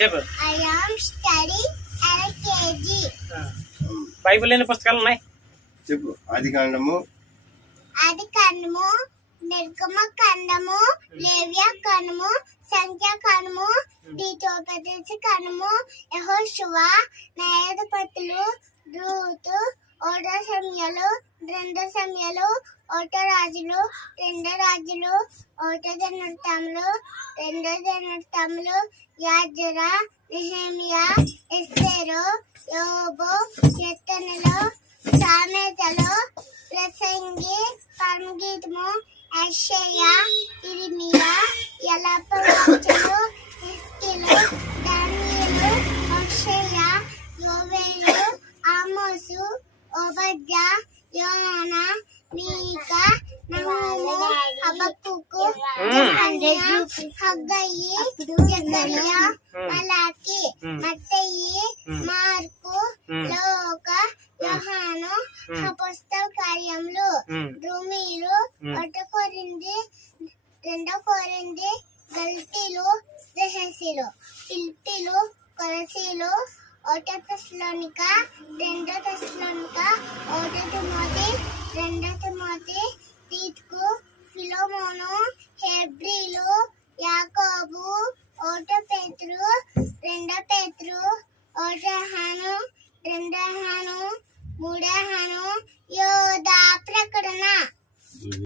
చెప్పు. బైబిల్ ఎన్ని పుస్తకాలు ఉన్నాయి? చెప్పు. ఆది కాండము. అది కనుము నిర్గమ కండము లేవ్య కనుము సంఖ్య కనుము దీతోపదేశ కనుము యహోశువ న్యాయాధిపతులు రూతు ఓట సమయాలు రెండు సమయాలు ఓట రాజులు రెండు రాజులు ఓట దినవృత్తములు రెండు దినవృత్తములు యాజరా నిహేమియా ఎస్తేరు యోబు కీర్తనలు సామెతలు ప్రసంగి పరమగీతము అక్షయ ఇరిమియా యలప వాక్యలు హిస్కిలు దానియలు అక్షయ యోవేలు ఆమోసు ఓబద్య యోన మీక నహూము హబక్కుకు హగ్గయి జకర్యా మలాకి మత్తయి మార్కు లోక యోహాను అపోస్తల కార్యములు. రూమీలు ఒకటో కొరింది రెండో కొరింది గల్తీలు రహస్యులు పిల్పిలు కొలసీలు ఒకటో తెస్సలోనిక రెండో యాకోబు ఒకటో పేతురు రెండో పేతురు ఒకటో హాను రెండో హాను మూడో హాను